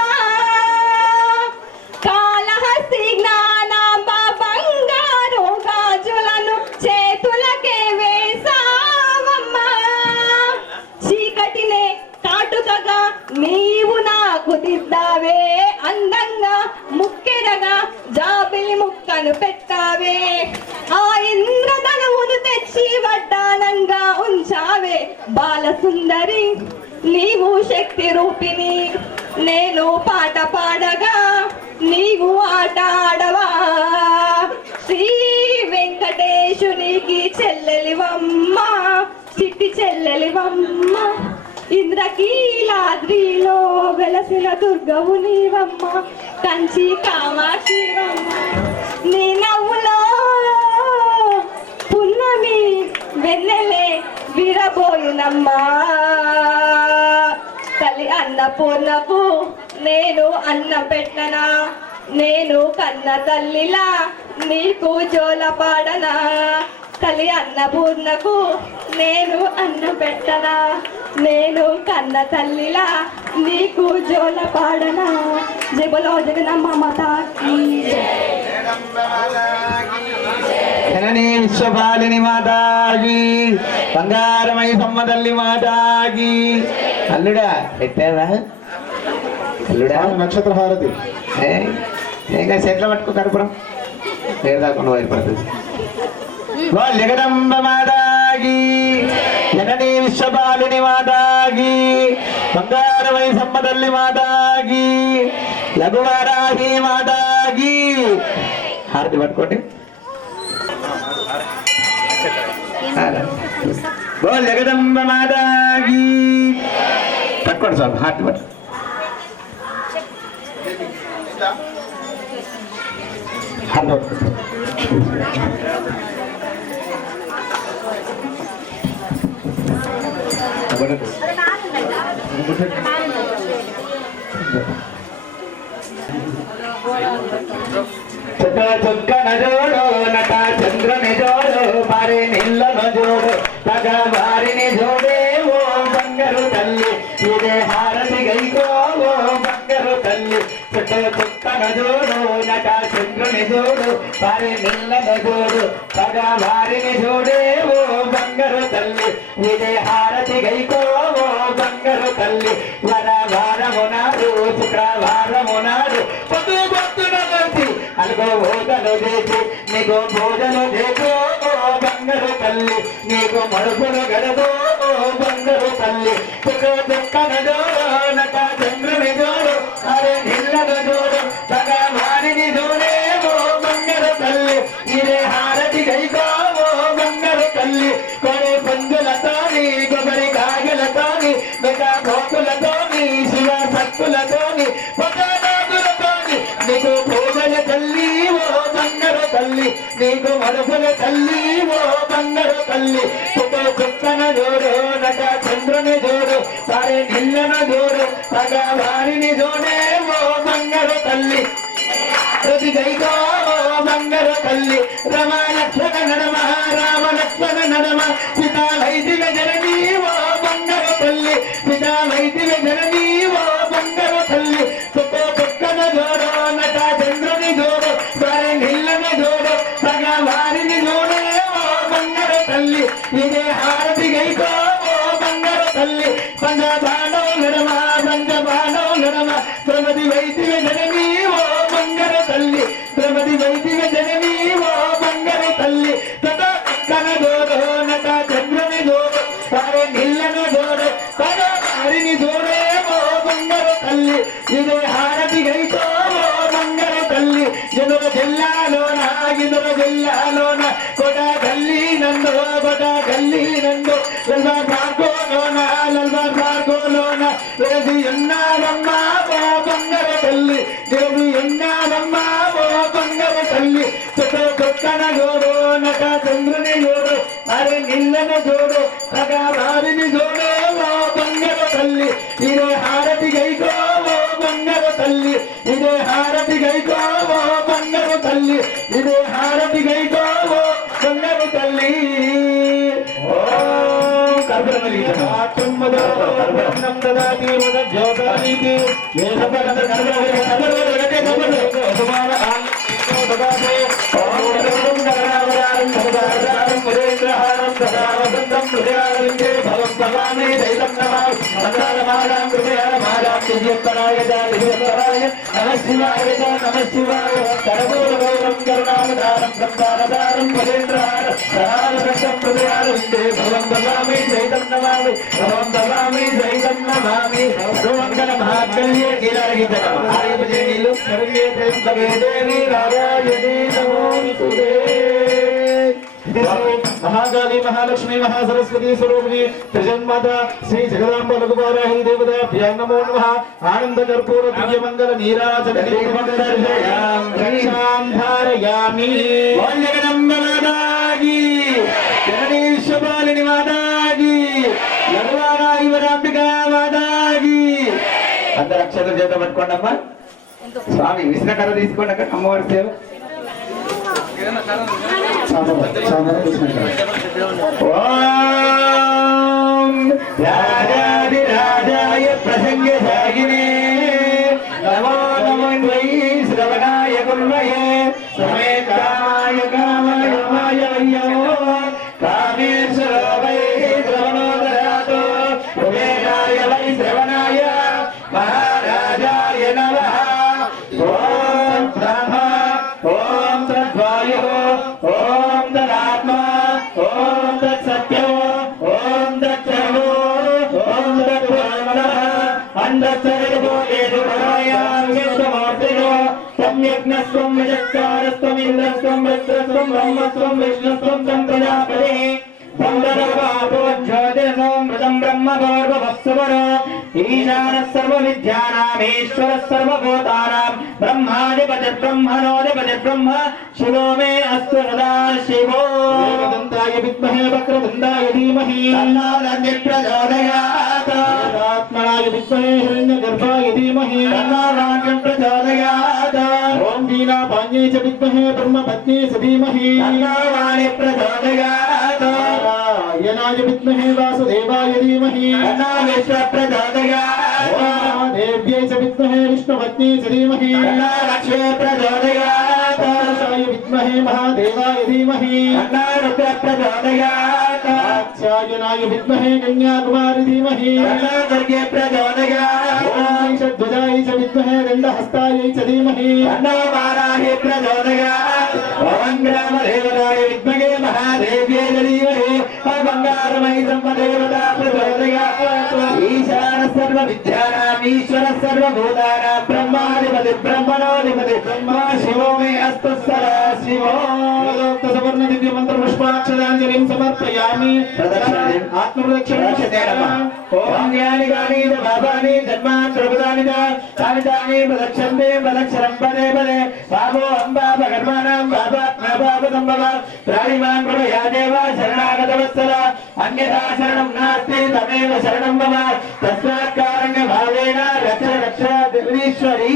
కాళహస్తి జ్ఞానాంబ బంగారు గాజులను చేతులకే వేసావమ్మా చీకటినే కాటుకగా నీవు నాకు దిద్దావే అందంగా ముక్కెరగా జాబిలి ముక్కను పెట్టావే ఆ ఇంద్రధనువును తెచ్చి వడ్డానంగా ఉంచావే బాలసుందరి నీవు శక్తి రూపిణి నేను పాట పాడగా నీవు ఆట ఆడవా శ్రీ వెంకటేశునికి చెల్లెలివమ్మ చిట్టి చెల్లెలివమ్మ ఇంద్రకీలాద్రిలో వెలసిన దుర్గవు నీవమ్మ కంచి కామాక్షివమ్మ నీ నవ్వులో పున్నమి వెన్నెలే విరబోయునమ్మా తల్లి అన్నపూర్ణకు నేను అన్నం పెట్టనా నేను కన్న తల్లిలా నీకు జోలపాడనా తల్లి అన్నపూర్ణకు నేను అన్నం పెట్టనా నేను కన్న తల్లిలా నీకు జోలపాడనా జబలో జగనమ్మ మాతాకి జననీ విశ్వపాలిని మాతాకి బంగారమై సమ్మదల్లి మాతాకి అల్లుడా పెట్టావా అల్లుడా నక్షత్ర హారతి ఇంకా చెట్ల పట్టుకో కర్పూరం ఏదాకుండా వైపడుతుంది జగదంబ మాతాకి జననీ విశ్వపాలిని మాతాకి బంగారమై సమ్మదల్లి మాతాకి లఘువరాహి మాతాకి హారతి పట్టుకోండి బోల్ జగదంబ మాతాకి పట్టుకోండి సార్ హారతి పట్టు ಚುಕ್ಕ ನಜೋಡು ನಟ ಚಂದ್ರ ನಿಜೋಡು ಬಾರಿ ನಿಲ್ಲ ನಜೋಡು ತಗ ಬಾರಿನಿ ಜೋಡೆ ಓ ಬಂಗರು ತಲ್ಲಿ ಇದೆ ಹಾರತಿ ಗೈಕೋ ಓ ಬಂಗರು ತಲ್ಲಿ ಚುಕ್ಕ ನಜೋಡು ನಟ ಚಂದ್ರ ನಿಜೋಡು ಬಾರಿ ನಿಲ್ಲ ನಜೋಡು ತಗ ಬಾರಿನಿ ಜೋಡೆ ಓ ಬಂಗರು ತಲ್ಲಿ ಇದೆ ಹಾರತಿ ಗೈಕೋ ಓ ಬಂಗರು ತಲ್ಲಿ ವರ ವಾರ ಮೊನಾಡು ಶುಕ್ರವಾರ ಮೊನಾಡು పొద్దు పొద్దున వచ్చి అల్గో భోజను చేసి నీకు భోజను చేసో ఓ బంగారు తల్లి నీకు మరుపులు గడదో ఓ బంగారు తల్లి చుక్కన జోడు నట చంద్రుని జోడు అరే నిల్లన జోడు భగవాని జోడే ఓ బంగారు తల్లి ఇదే హారతి గైకో ఓ బంగారు తల్లి కొడి పందులతో నీ కొబ్బరికా మడుపుల తల్లి ఓ బంగారు తల్లి పుట్టే చుక్కన జోడు నట చంద్రుని జోడు సారే నిల్లన జోడు సగ వారిని జోడే ఓ బంగారు తల్లి ప్రతి గైకో బంగారు తల్లి రమ లక్ష్మణ నడమ రామ లక్ష్మణ నడమ పితా వైదిక జననీ ఓ బంగారు తల్లి పితా వైదిక జననీ ఓ బంగారు తల్లి చుట్టూ చుక్కన జోడు నట చంద్రుని జోడు సారే నిల్లన జోడు సగ వారిని జోడే ఓ బంగారు తల్లి ఇదే హారతి గైకో ఓ బంగారు తల్లి పంజ బాణం నడమ పంజ బాణం నడమ ప్రమది వైదిక జననీ ఓ బంగారు తల్లి ప్రమది వైదిక జననీ ఓ బంగారు తల్లి తదా కన జోడు నట చంద్రుని జోడు సారే నిల్లన జోడు సగ వారిని జోడే ఓ బంగారు తల్లి ఇదే హారతి గైకో ఓ బంగారు తల్లి ఎదుర జిల్లాలోన కొట గల్లీ నందు లల్బా పార్కోలోన వెరసి ఎన్నారమ్మ ఓ బంగారు తల్లి వెరసి ఎన్నారమ్మ ఓ బంగారు తల్లి చుక్కన జోడు నట చంద్రుని జోడు అరే నిల్లన జోడు సగ వారిని జోడే ఓ బంగారు తల్లి ఇదే హారతి గైకో ఓ బంగారు తల్లి ఇదే హారతి గైకో ఓ బంగారు తల్లి ఇదే హారతి గైకో ఓ బంగారు తల్లి महाकाली महालक्ष्मी महासरस्वती स्वरूपिणी त्रिजन्माता श्री जगदांब लघुवाराही देवताभ्यां नमो नमः आनंद कर्पूर दिव्य मंगल नीराजन धारयामि जगदंब माताकी जगदीश्वरालिनी माताकी लघुवाराही वरांबिका माताकी अंदर अक्षर చేత పట్టుకోండమ్మా స్వామి విశ్రకర తీసుకోండి అక్కడ అమ్మవారి సేవ ఓం రాజాదిరాజాయ ప్రసంగసాగినే నమో నమో వై శ్రవణాయ గుర్వయే సమే కామాయ మాయ వయ్యో కామేశ్వర వై శ్రవణోదరాతో కుబేరాయ వై శ్రవణాయ మహారాజాయ నమః ఓం బ్రహ్మ ఓం తద్వాయు ఓం తదాత్మా ఓం తత్సత్యం ఓం తచ్చర్వో ఓం తద్బ్రహ్మణ అంధచ్చరిపోయేదురాయాస్వమూర్తిలో సమ్యజ్ఞస్వం విచక్షారస్వం ఇంద్రస్వం రుద్రస్వం బ్రహ్మస్వం విష్ణుస్వం తం ప్రజాపతే జ్యోతిర్మృతం బ్రహ్మ గౌర్వవత్సవరో ఈశానः సర్వవిద్యానామీశ్వరः సర్వభూతానాం బ్రహ్మాధిపతిర్బ్రహ్మణోధిపతిర్బ్రహ్మ శివో మే అస్తు సదా శివో ఏకదంతాయ విద్మహే వక్రతుండాయ ధీమహి తన్నో దంతి ప్రచోదయాత్ ఆత్మనాయ విద్మహే హిరణ్యగర్భాయ ధీమహి తన్నో రాజ్యం ప్రచోదయాత్ ఓం వీణాపాణ్యై చ విద్మహే బ్రహ్మపత్న్యై చ ధీమహి తన్నో వాణి ప్రచోదయాత్ యనాయ విద్మహే వాసుదేవాయ ధీమహి తన్నో విష్ణు ప్రచోదయాత్ ఓం దేవ్యై చ విద్మహే విష్ణుపత్న్యై చ ధీమహి తన్నో లక్ష్మీ ప్రచోదయాత్ పురుషాయ విద్మహే మహాదేవాయ ధీమహి తన్నో రుద్ర ప్రచోదయాత్ కాత్యాయనాయ విద్మహే కన్యాకుమారి ధీమహి తన్నో దుర్గే ప్రచోదయాత్ ఓం షడ్భుజాయ చ విద్మహే దండహస్తాయై చ ధీమహి తన్నో వారాహి ప్రచోదయాత్ ఓం గ్రామదేవతాయ విద్మహే మహాదేవ్యై చ ధీమహి బంగారమై బ్రహ్మదేవతా ప్రచోదయాత్ ఈశాన సర్వ విద్యానాం ఈశ్వర సర్వభూతానాం బ్రహ్మాధిపతి బ్రహ్మణోధిపతి బ్రహ్మ శివో మే అస్తు సదా శివో సువర్ణ దివ్య మంత్ర పుష్పాక్షరాంజలిం సమర్పయామి ఆత్మప్రదక్షిణ ఓం జ్ఞాని గాని బాబాని జన్మాంతర్బుదాని తాని తాని ప్రదక్షంతే ప్రదక్షరం పదే పదే బాబో అంబా భగర్మాణం బాబా బాబదంబవ ప్రాణిమాన్ ప్రభయా దేవ శరణాగత వత్సల అన్యథా శరణం నాస్తి తమేవ శరణం మమ తస్మాత్ కారణ్య భావేన రక్ష రక్ష దేవీశ్వరీ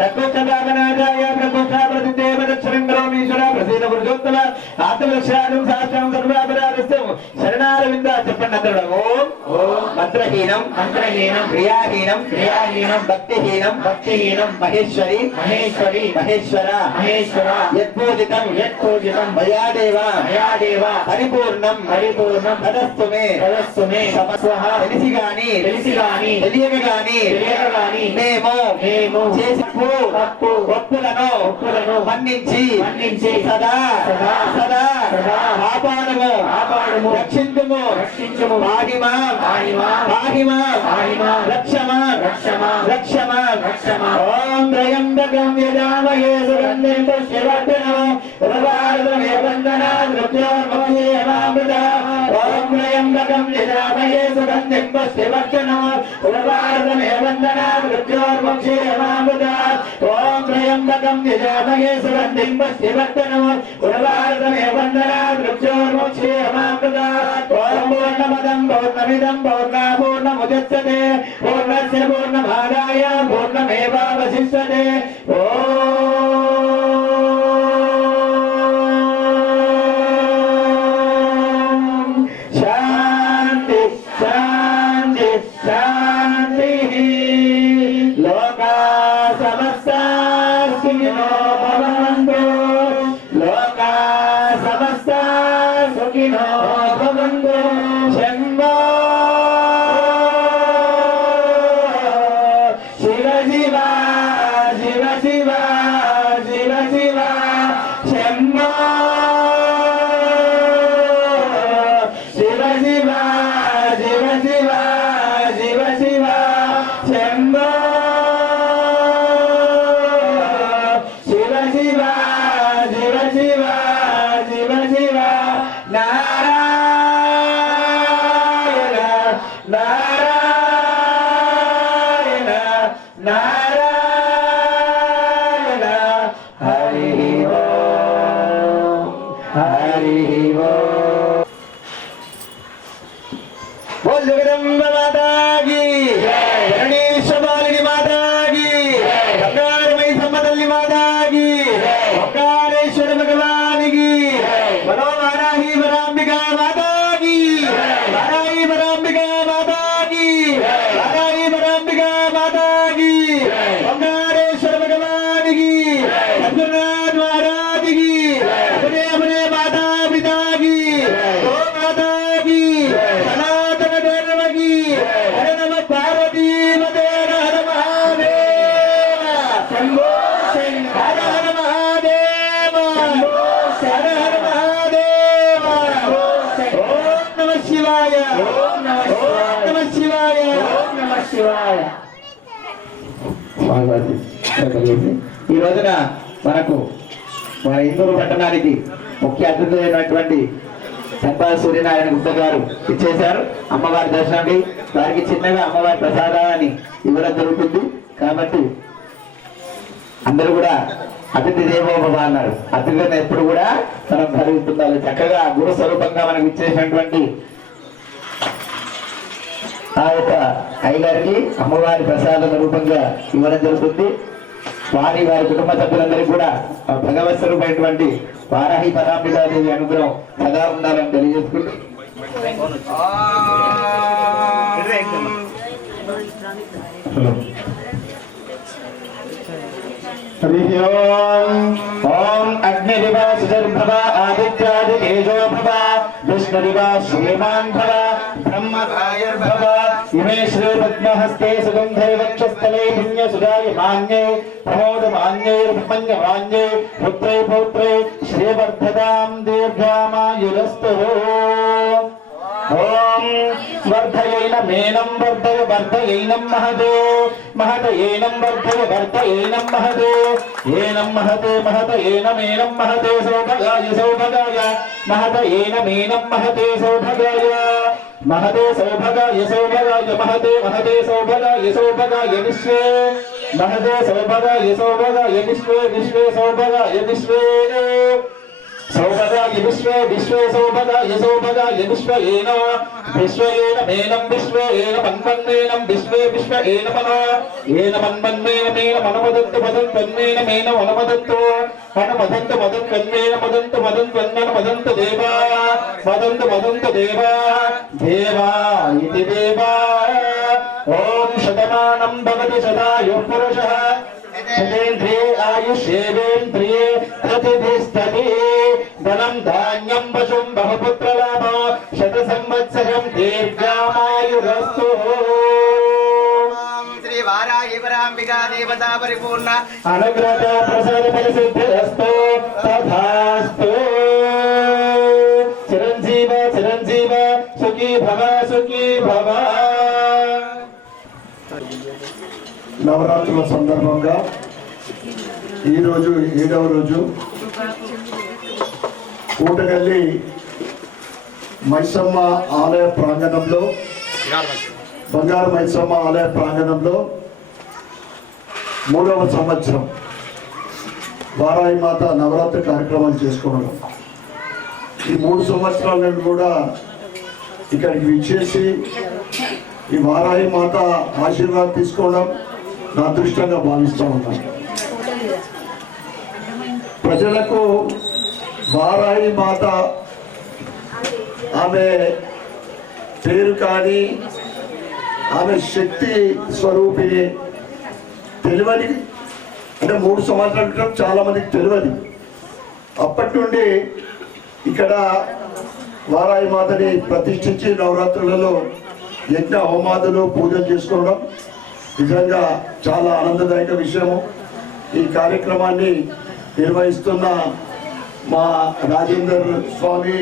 రఘుత్తరాగనాదాయ ప్రభుత్వ ప్రతిదేవ దక్షిణం కరోమీశ్వర ప్రసీద పురుషోత్తమ ఆత్మరక్షాదం శాస్త్రం సర్వాపరాధస్తం శరణారవింద చెప్పండి అందరూ ఓం మంత్రహీనం క్రియాహీనం భక్తిహీనం మహేశ్వరి మహేశ్వర యత్పూజితం మయాదేవ పరిపూర్ణం తదస్తు మే తెలిసి గాని తెలియక గాని మేము చేసిన ఒప్పులను మన్నించి సదా కాపాడము రక్షించుము రక్షమా ఓం త్రయంబకం యజామహే సుగంధిం పుష్టివర్ధనః ఉర్వారుకమే వందనాత్ మృత్యోర్ముక్షేమామృతః ఓం త్రయంబకం యజామహే సుగంధిం పుష్టివర్ధనః ఉర్వారుకమే వందనాత్ మృత్యోర్ముక్షేమామృతః ఓం త్రయంబకం యజామహే సుగంధిం పుష్టివర్ధనః ఉర్వారుకమే వందనాత్ మృత్యోర్ముక్షేమామృతః ఓం పూర్ణమదం పూర్ణమిదం పూర్ణముదచ్యతే పూర్ణస్య పూర్ణమాదాయ పూర్ణమేవావశిష్యతే ఓం శాంతి శాంతి శాంతి లోకా సమస్తా సుఖినో భవంతు లోకా సమస్తా సుఖినో భవంతు శంభో बोल जगदम्ब माता की धरणीश्वरालिनी माता की गंगारमयी सम्मतल्ली माता की ओंकारेश्वर भगवान की बोलो वाराही वरांबिका माता की वाराही वरांबिका माता की वाराही वरांबिका माता की ओंकारेश्वर भगवान की सद्गुरुनाथ महाराज की अपने अपने माता पिता की गो माता की सनातन धर्म की हर नम पार्वती मते हर महादेव शंभो हर हर महादेव हर हर महादेव ओम नमः शिवाय ओम नमः शिवाय ओम नमः शिवाय ఈ రోజున మనకు మన ఇందూరు పట్టణానికి ముఖ్య అతిథులైనటువంటి సంపా సూర్యనారాయణ గుప్త గారు ఇచ్చేశారు అమ్మవారి దర్శనానికి. వారికి చిన్నగా అమ్మవారి ప్రసాదాన్ని ఇవ్వడం జరుగుతుంది. కాబట్టి అందరూ కూడా అతిథి దేవోభవ అన్నారు. అతిథులను ఎప్పుడు కూడా మనం భావిస్తుండాలి. చక్కగా గురు స్వరూపంగా మనకు ఇచ్చేసినటువంటి ఆ యొక్క అయ్యగారికి అమ్మవారి ప్రసాద రూపంగా ఇవ్వడం జరుగుతుంది. వారి కుటుంబ సభ్యులందరికీ కూడా భగవత్ స్వరూపమైనటువంటి వారాహి పరాంబికాదేవి అనుగ్రహం సదా ఉండాలని తెలియజేసుకుంటూ ఓం అగ్నిదివ సుధర్భవ ఆదిత్యాది తేజోభవ విష్ణుదివ శ్రీమాన్ భవ బ్రహ్మరాయర్భవ ఇమే శ్రీ పద్మహస్తే సుగంధే వక్షస్థలే పుణ్యసుధాయ మాన్యే ప్రమోదమాన్యైర్మన్యమాన్యే పుత్రే పౌత్రే శ్రీవర్ధతాం దీర్ఘామాయురస్తు ఓం వర్ధయేన మేనం వర్ధయ వర్ధయేనం మహదో మహదయేనం వర్ధయ వర్ధయేనం మహదో ఏనం మహదే మహదయేన మేనం మహదే సౌభగాయ సౌభగాయ మహదయేన మేనం మహదే సౌభగాయ महदे सौभगाय सौभगाय महदे महदे सौभगाय सौभगाय विश्वे महदे सौभगाय सौभगाय विश्वे विश्वे सौभगाय विश्वे सौभगाय विश्वे विश्वे सौभगाय सौभगाय विश्वेन विश्वेन मेनं विश्वेन मन्वन्नेनं विश्वे विश्वेन मनो येन मन्वन्नेन मेन मनमदन्तु मदन्त्वन्नेन मेन मनमदन्तु मनमदन्तु मदन्त्वन्नेन मदन्तु मदन्त्वन्नेन मदन्तु देवा मदन्तु देवा देवा इति देवा ओम शतमानं भवति शतायुः पुरुषः शतेन्द्रिये आयुष्येवेन्द्रिये प्रतिष्ठति धनं धान्यं पशुं बहुपुत्रलाभो शतसंवत्सरं दीर्घामायुरस्तु श्री वाराही वरांबिका देवता परिपूर्ण अनुग्रह प्रसाद फलसिद्धिरस्तु तथास्तु चिरंजीव चिरंजीव सुखी भव सुखी भव నవరాత్రుల సందర్భంగా ఈరోజు 7వ రోజు కూటగల్లి మైసమ్మ ఆలయ ప్రాంగణంలో బంగారు మైసమ్మ ఆలయ ప్రాంగణంలో 3వ సంవత్సరం వారాహి మాత నవరాత్రి కార్యక్రమాలు చేసుకోవడం. ఈ 3 సంవత్సరాల నుండి కూడా ఇక్కడికి విచ్చేసి ఈ వారాహి మాత ఆశీర్వాదం తీసుకోవడం నా అదృష్టంగా భావిస్తూ ఉన్నాను. ప్రజలకు వారాహి మాత ఆమె పేరు కానీ ఆమె శక్తి స్వరూపిణి తెలియని అంటే 3 సంవత్సరాల క్రితం చాలా మందికి తెలియదు. అప్పటి నుండి ఇక్కడ వారాహి మాతని ప్రతిష్ఠించి నవరాత్రులలో యజ్ఞ హోమాదులు పూజలు చేసుకోవడం నిజంగా చాలా ఆనందదాయక విషయము. ఈ కార్యక్రమాన్ని నిర్వహిస్తున్న మా రాజేందర్ స్వామి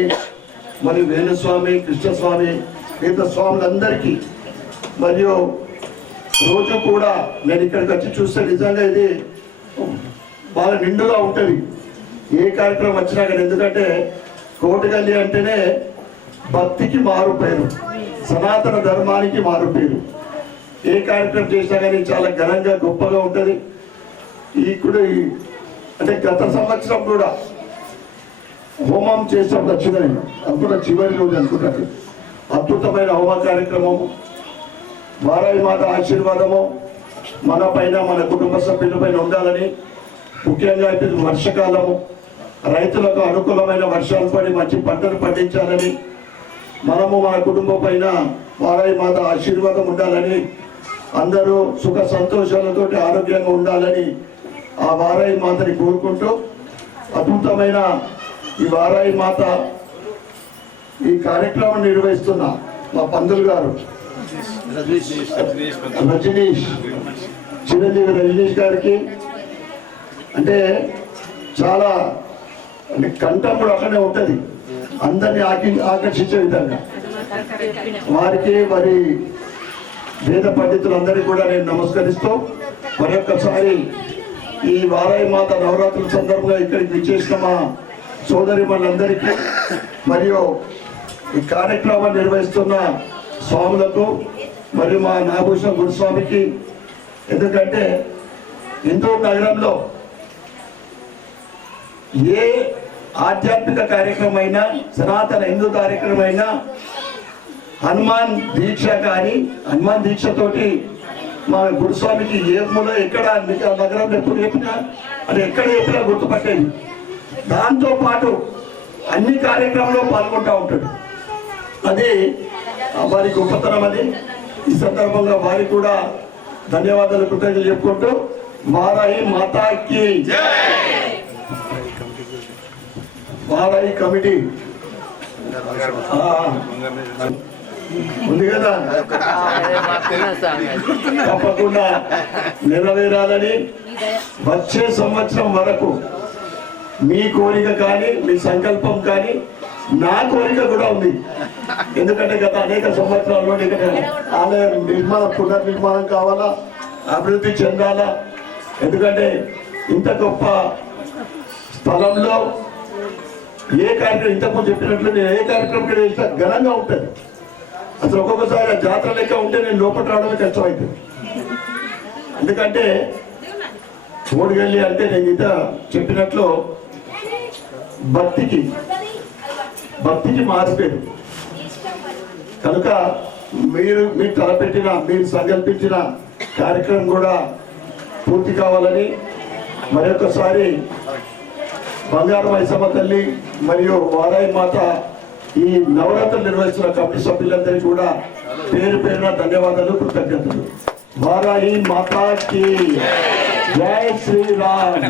మరియు వేణుస్వామి కృష్ణస్వామి మిగతా స్వాములందరికీ మరియు రోజు కూడా నేను ఇక్కడికి వచ్చి చూస్తే నిజంగా ఇది బాగా నిండుగా ఉంటుంది ఏ కార్యక్రమం వచ్చినా కానీ. ఎందుకంటే కోటగల్లి అంటేనే భక్తికి మారు పేరు, సనాతన ధర్మానికి మారు పేరు. ఏ కార్యక్రమం చేసినా కానీ చాలా ఘనంగా గొప్పగా ఉంటుంది. ఇప్పుడు అంటే గత సంవత్సరం కూడా హోమం చేసినప్పుడు వచ్చిందని అనుకుంటా, చివరి రోజు అనుకుంటారు. అద్భుతమైన హోమ కార్యక్రమము, వారాహి మాత ఆశీర్వాదము మన పైన మన కుటుంబ సభ్యుల పైన ఉండాలని, ముఖ్యంగా ఇప్పుడు వర్షకాలము రైతులకు అనుకూలమైన వర్షాలు పడి మంచి పంటలు పండించాలని, మనము మన కుటుంబం పైన వారాహి మాత ఆశీర్వాదం ఉండాలని, అందరూ సుఖ సంతోషాలతో ఆరోగ్యంగా ఉండాలని ఆ వారాహి మాతని కోరుకుంటూ అద్భుతమైన ఈ వారాహి మాత ఈ కార్యక్రమం నిర్వహిస్తున్న మా పంతులు గారు రజనీష్, చిరంజీవి రజనీష్ గారికి అంటే చాలా అంటే కంఠం కూడా అక్కడే ఉంటుంది, అందరినీ ఆకర్షించే విధంగా. వారికి మరి వేద పండితులందరికీ కూడా నేను నమస్కరిస్తూ మరొకసారి ఈ వారాహి మాత నవరాత్రుల సందర్భంగా ఇక్కడికి విచ్చేసిన మా సోదరి మనందరికీ మరియు ఈ కార్యక్రమాన్ని నిర్వహిస్తున్న స్వాములకు మరియు మా నాగభూషణ గురుస్వామికి, ఎందుకంటే హిందూ నగరంలో ఏ ఆధ్యాత్మిక కార్యక్రమం అయినా, సనాతన హిందూ కార్యక్రమం అయినా హనుమాన్ దీక్ష కానీ, హనుమాన్ దీక్షతోటి మా గురుస్వామికి ఏ మూల ఎక్కడ నగరంలో ఎప్పుడు చెప్పినా అది ఎక్కడ చెప్పినా గుర్తుపట్టేది. దాంతో పాటు అన్ని కార్యక్రమంలో పాల్గొంటూ ఉంటాడు. అది వారి గొప్పతనం. అది ఈ సందర్భంగా వారికి కూడా ధన్యవాదాలు కృతజ్ఞతలు చెప్పుకుంటూ వారాహి మాతాకి వారాహి కమిటీ ఉంది కదా, తప్పకుండా నెరవేరాలని, వచ్చే సంవత్సరం వరకు మీ కోరిక కానీ మీ సంకల్పం కానీ నా కోరిక కూడా ఉంది. ఎందుకంటే గత అనేక సంవత్సరాల్లో ఇక్కడ ఆలయం నిర్మాణం పునర్నిర్మాణం కావాలా, అభివృద్ధి చెందాలా. ఎందుకంటే ఇంత గొప్ప స్థలంలో ఏ కార్యక్రమం ఇంతకుముందు చెప్పినట్లు నేను ఏ కార్యక్రమం చేసినా ఘనంగా ఉంటుంది. అసలు ఒక్కొక్కసారి ఆ జాతర లెక్క ఉంటే నేను లోపల రావడమే కష్టమవుతుంది. ఎందుకంటే ఓడిగల్లి అంటే నేను ఇంత చెప్పినట్లు భక్తికి మారిపోయారు. కనుక మీరు తలపెట్టిన మీరు సంకల్పించిన కార్యక్రమం కూడా పూర్తి కావాలని మరొకసారి బంగారు మైసమ్మ తల్లి మరియు వారాయి మాత ఈ నవరాత్రులు నిర్వహిస్తున్న కమిటీ సభ్యులందరికీ కూడా పేరు పేరున ధన్యవాదాలు, కృతజ్ఞతలు. వారాయి మాతాకి జై శ్రీరామ్.